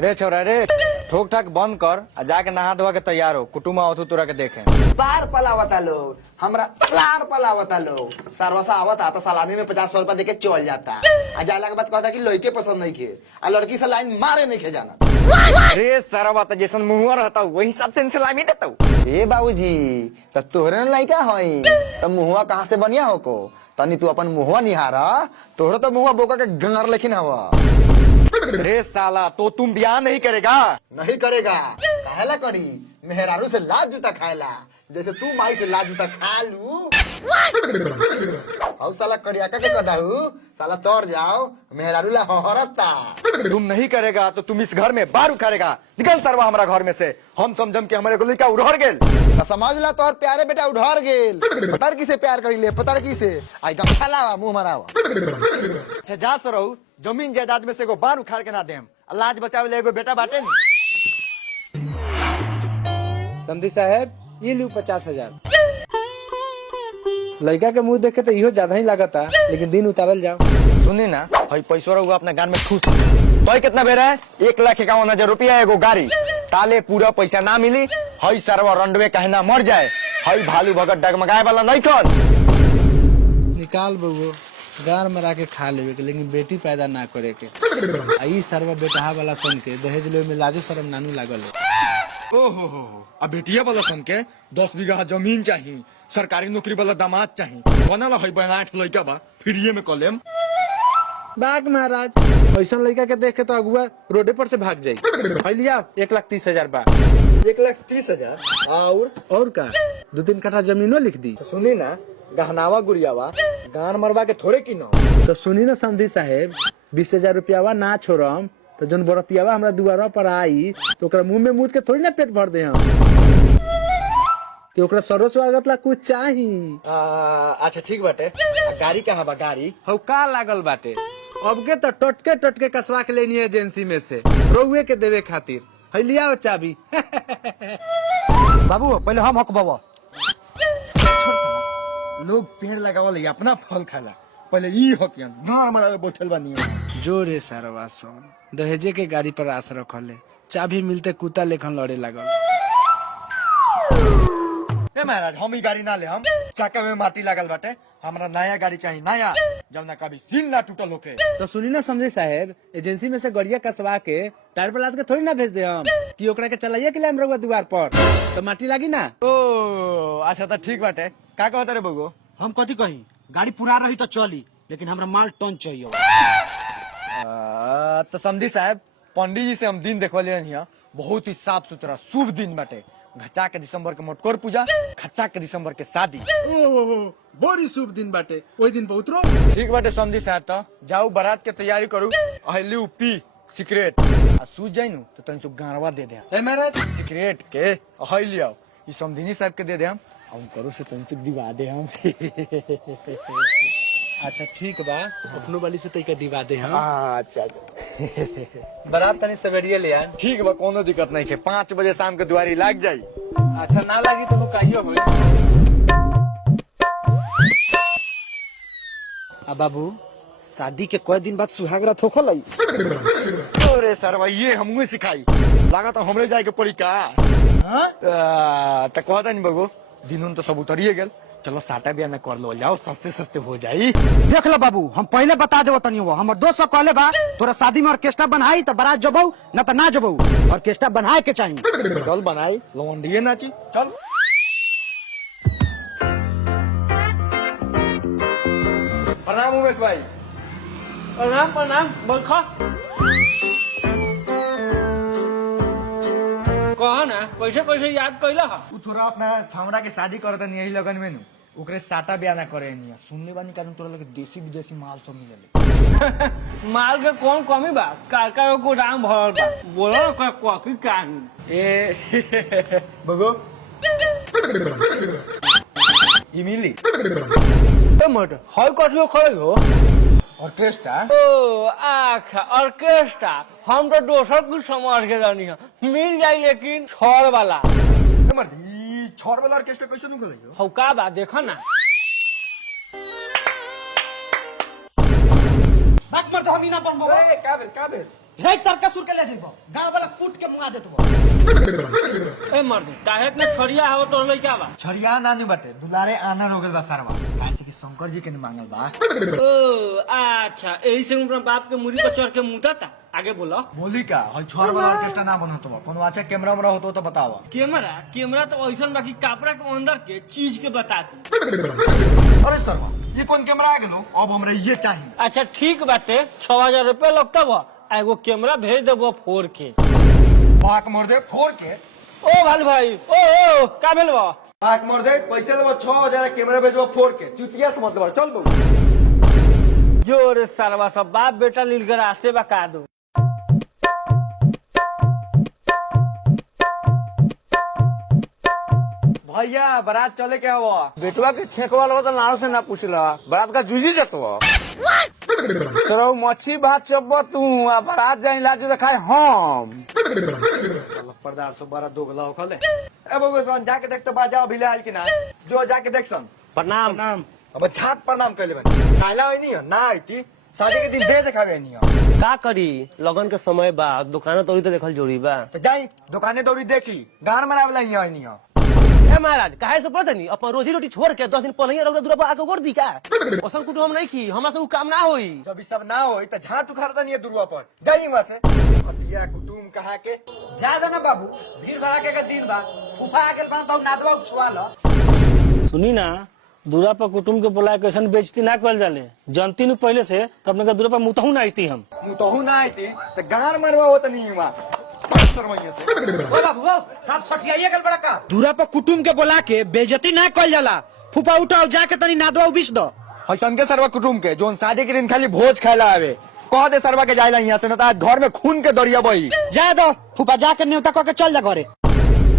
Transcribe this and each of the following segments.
रे छोरा रे, ठोक ठाक बंद कर आ जाके नहा धोआ के तैयार हो, कुटुम्ब आवत तोरा के देखे। पार पलावता लोग, हमरा पार पलावता लोग। सरवसा आवता तो सलामी में 50-100 रुपया देके चल जाता। आ जाला के बाद कहता कि लड़के पसंद नहीं खे, आ लड़की से लाइन मारे नहीं खे जाना। रे सारा बात जैसन मुंह रहता वही हिसाब से सलामी देता हूँ। ए बाबूजी, त तोहरे न लइका हई, त मुहवा कहाँ से बनिया हो को? तनी तू अपन मुहवा निहारा, तोहरे तो मुहवा बोका के गंगार लेकिन हवा। रे साला, तो तुम ब्याह नहीं करेगा? नहीं करेगा, काहेला करी? मेहरारू से लाज जूता खाएला, जैसे तू माई से लाज जूता खा लू। और साला करियाका के कदाऊ, साला तोड़ जाओ, मेहरारू ला हरता। तुम नहीं करेगा तो तुम इस घर में बार उखाड़ेगा। निकल सरवा हमारा घर में से, हम समझम के हमारे गोली का उड़हर गेल। समझ ला तोहर प्यारे बेटा उड़हर गेल। पतर की से प्यार करी ले, पतर की से आई गमछा लावा मुंह मरावा। अच्छा जा सरऊ, जमीन जायदाद में से एगो बार उखाड़ के ना देम, लाज बचावे ले एगो बेटा बाटे नी। समधी साहब, ये लू 50,000। लड़का के मुंह देखे तो इहो ज्यादा ही लागता, लेकिन दिन उतारल जाओ। सुनी ना, भाई पैसा रहुआ अपने गान में ठूस। तो कितना बेरा है? 1,51,000 रुपया एगो गाड़ी। ताले पूरा पैसा ना मिली, हई सरवा रंडवे कहे ना मर जाए। हई भालू भगत डगमगाए वाला नहीं कौन। निकाल बउओ, गार मरा के खा लेवे के, लेकिन बेटी पैदा ना करे के। आई सरवा बेटा वाला सुन के दहेज ले में लाजो शरम नानू लागल है। ओहो हो, अब बेटिया वाला सन के 10 बीघा जमीन चाहिए, सरकारी नौकरी वाला दामाद चाहिए। बनल है 8 लड़का बा, फिर ये में कॉलेम। बाग महाराज, ऐसा लड़का के देख के तो अगुआ रोडे पर से भाग जाये। लिया 1,30,000 बा। 1,30,000 और का 2-3 कट्ठा जमीनो लिख दी। तो सुनी ना, गहनावा गुड़ियावा गान मरवा के थोड़े की ना। तो सुनी ना समधी साहेब, 20,000 रुपयावा ना छोड़म तो जन बरतियावा हमरा दुआरा पर आई तो ओकरा मुंह में मूद के थोड़ी ना पेट भर दे हम कि ओकरा सरो स्वागत ला कुछ चाही। अच्छा ठीक बाटे। गाड़ी कहाँ बा? गाड़ी हौ का लागल बाटे, अब के तो टटके टटके कसवा के लेनी एजेंसी में से रोहुए के देवे खातिर। है लिया चाबी। बाबू पहले हम हक बाबा। लोग पेड़ लगावल अपना फल खाला, पहले ई हकियन ना हमारा बैठल बानी। जो रे सरवा सोन, दहेजे के गाड़ी पर आस रखले, चाबी मिलते कुत्ता लेखन लड़े लागल। ए महाराज, हम ई गाड़ी ना ले, हम चाका में माटी लागल बाटे, हमरा नया गाड़ी चाहिए, नया, जब ना कभी सील ना टूटल होके। तो सुनी ना समझे साहेब, एजेंसी में से गड़िया कसवा के टायर पर लाद के थोड़ी ना भेज दे हम कि ओकरा के चलाइए के लिए हम रहुआ द्वार पर, तो माटी लागी ना। ओ अच्छा तो ठीक बाटे। का कहता रे बगो? हम कथी कही, गाड़ी पूरा रही तो चली, लेकिन हमरा माल टन चाहिए। तो समझी साहब, पंडित जी से हम दिन देखवले हैं, बहुत ही साफ सुथरा शुभ दिन बाटे। घचा के दिसंबर के मोटकोर पूजा, खच्चा के दिसंबर के शादी। ओहो, बड़ी शुभ दिन बाटे, वही दिन बहुत रो। ठीक बाटे समझी साहब, तो जाऊ बारात के तैयारी करू। अहली पी सिगरेट आ सूझ जाई नु तो तनी सु गारवा दे दे। ए महाराज, सिगरेट के अहली आओ, ई समधिनी साहब के दे दे हम करो से तनी सु दिवा दे हम। अच्छा ठीक बा, अपनो वाली से तैका दिवा दे हम। अच्छा बारात तनी सवेरिये ले आ। ठीक बा, कोनो दिक्कत नहीं है। 5 बजे शाम के दुआरी लाग जाई। अच्छा ना लागी तो काइयो होई। आ बाबू, शादी के कई दिन बाद सुहागरात होखल है। अरे सरवा, ये हमहू सिखाई, लगा तो हमरे जाए के पड़ी का। तो कहता नहीं बगो, दिन तो सब उतरिए गेल, चलो साटा बिया न कर लो जाओ, सस्ते सस्ते हो जाई। देख लो बाबू, हम पहले बता देव तनी, वो हमर दोस्त सब कहले बा तोरा शादी में ऑर्केस्ट्रा बनाई तो बारात जबऊ न तो ना जबऊ, ऑर्केस्ट्रा बनाए के चाहिए। चल बनाई, लवंडिये नाची, चल। प्रणाम उमेश भाई। प्रणाम प्रणाम, बरखा कहा ना कैसे कैसे याद कैला हा? उ थोड़ा अपना छावड़ा के शादी करता नहीं, यही लगन में नु ओकरे साटा बिया ना करे नहीं। सुनले बानी कारण तोरा लगे देसी विदेशी माल सब मिलेले। माल के कौन कमी बा? कारका को गोदाम भरल बा, बोलो ना कॉफी कान। ए बगो इमिली मट हई कठियो खड़े हो ऑर्केस्ट्रा। ओ आखा ऑर्केस्ट्रा, हम तो दोसर कुछ समझ के जानी है, मिल जाई लेकिन छड़ वाला। छोर वाला ऑर्केस्ट्रा कैसे निकल गयो? हौ का बा देखो ना। बात पर तो हम ही ना बनबो। का भेल ढेर तरका सुर के ले जेबो गांव वाला कूट के मुआ देतबो। ए मर्द काहे इतना छड़िया हो तो लइका बा छड़िया नानी बटे दुलारे आनर हो गल बा सरवा ऐसे कि शंकर जी के ने मांगल बा। ओ अच्छा यही से अपना बाप के मुरी पर चढ़ के मुता था। आगे बोलो। बोली का हई छोर वाला ऑर्केस्ट्रा ना बनत बा कोनो अच्छा कैमरा वैमरा होतो तो बतावा। कैमरा तो ऐसा बाकी कपड़ा के अंदर के चीज के बताती। अरे सरवा ये कौन कैमरा आ गेलो अब हमरे ये चाहिए। अच्छा ठीक बाटे 6000 रुपया लगता बा एगो कैमरा भेज देबो 4K। बाक मोर दे 4K। ओ भाई ओ का भेल बा बाक मोर दे पैसे देबो 6000 कैमरा भेजबो 4K चुतिया समझ ले चल दो। जोर सरवा सब बाप बेटा लीलगर आसे बका दो। भैया बारात चले के हवा बेटवा के छेकवा लो तो नाव से ना पूछला बारात का जूझी जतवा तोरा मच्छी भात चब्बो तू आ बारात जाई लाज देखाय हम पर्दार से बड़ा दोगला हो खले। ए बगोसन जाके देख तो बाजा अभी आइल कि ना जो जाके देख सन। प्रणाम। अब छात प्रणाम कर लेबे काला होई नहीं ना आईती शादी के दिन दे देखावे नहीं का करी लगन के समय बा दुकान तोरी तो देखल जोड़ी बा। तो जाई दुकाने दौड़ी देखी गार मरावला ही आई नहीं। ए महाराज काहे से पड़त नहीं अपन रोजी रोटी छोड़ के 10 दिन पहले रौदा दूरा पर आके गोर दी का ओसन कुटु हम नहीं की हमरा से उ काम ना होई। जब ई सब ना होई त झाट उखाड़ता नहीं है दुरुआ पर जाई वहां से पतिया कुटुम कहा के ज्यादा ना बाबू भीड़ भड़ाके के दिन बा फूफा आ गेल बा तो नादवा उछवा ल। सुनी ना दूरा पर कुटुम के बोला कैसन बेइज्जती ना कल जाले जनती नु पहले से तब अपने का दूरा पर मुतहू ना आईती हम मुतहू ना आईती त गार मरवा होत नहीं हुआ शर्मैया से। ओ बाबू ओ सब सठियाइए गेल बड़ा का दूरा पर कुटुम के बोला के बेइज्जती ना कल जाला फूफा उठाओ जाके तनी नादवा उबिस दो। हसन के सरवा कुटुम के जोन शादी के दिन खाली भोज खाला आवे कह दे सरवा के जाइला यहां से न त घर में खून के दरिया बही जा दो फूफा जाके न्योता क के चल जा घरे।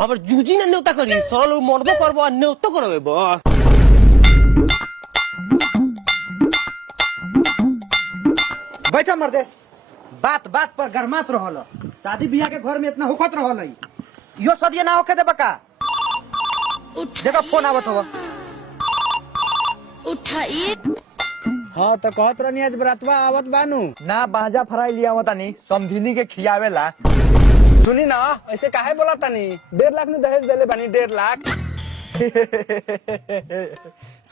हमर जूजी ना न्योता करी सरल मनबो करबो न्योतो करबे बा। बैठा मर्दे बात बात पर गरमात रहल शादी बियाह के घर में इतना हुकत रहल यो सदिया ना होके दे बका देखो फोन आवत हो उठाइए। हाँ तो कहत रहनी आज बरातवा आवत बानू ना बाजा फराई लिया होता नहीं समधिनी के खियावेला। सुनी ना ऐसे काहे बोला तानी 1.5 लाख नु दहेज देले बानी 1.5 लाख।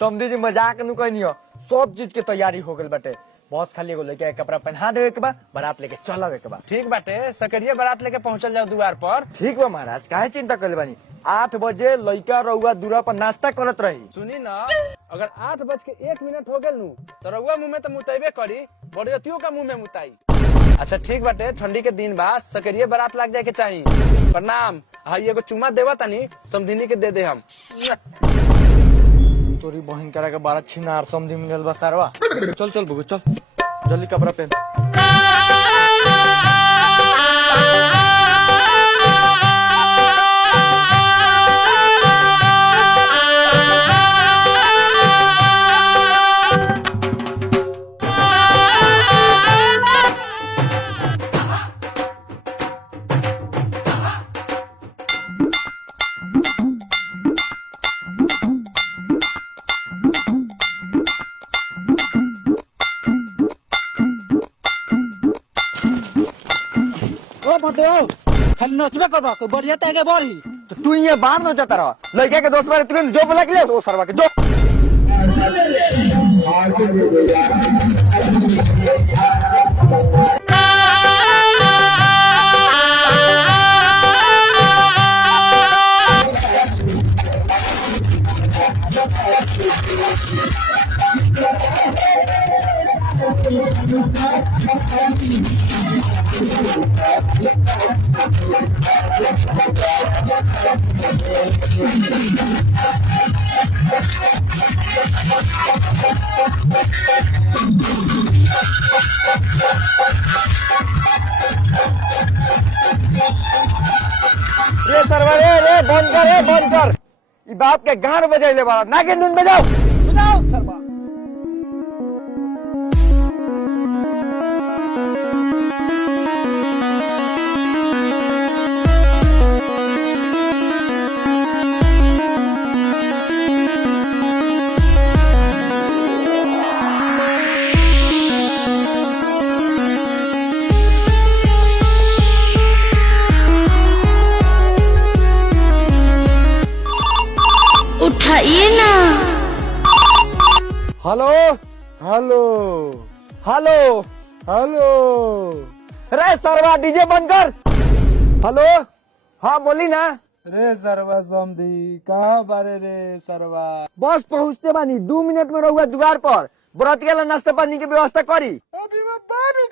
समझी जी मजाक नु कहनियो सब चीज के तैयारी हो गइल बाटे बस खाली एगो लेके कपड़ा पहना देवे के बा बारात लेके चलावे के बा। ठीक बाटे सकरिये बारात लेके पहुंचल जाओ द्वार पर। ठीक बा महाराज काहे चिंता करले बानी 8 बजे लइका रउआ दूरा पर नाश्ता करत रही। सुनी ना अगर 8:01 हो गेल नु तो रउआ मुंह में तो मुतैबे करी बड़ियतियों का मुंह में मुताई। अच्छा ठीक बाटे ठंडी के दिन बा सकरिये बारात लाग जाए के चाहिए। प्रणाम हाई एगो चुमा देवा तानी समधिनी के दे दे हम। तोरी बहन करा के 12 छिनार समझी मिलल बा सरवा। चल चल बुगु चल जल्दी कपड़ा पहन। ओ मर्दे ओ खाली नचबे करबा कोई बढ़िया आगे बढ़ी तो तू ये बाहर न जाता रह लड़के के दोस्त बारे तुरंत जो बोला के ले वो सरवा के जो। रे सरवा रे बंद कर ई बाप के गान बजाइले वाला नागिन धुन बजाओ सरवा। हेलो हेलो हेलो हेलो रे सरवा डीजे बंद कर। हेलो हाँ बोली ना। रे सरवा समधी कहाँ बारे रे सरवा? बस पहुँचते बानी 2 मिनट में रहुआ दुआर पर। बरतिया ला नाश्ता पानी के व्यवस्था करी। अभी मैं बारू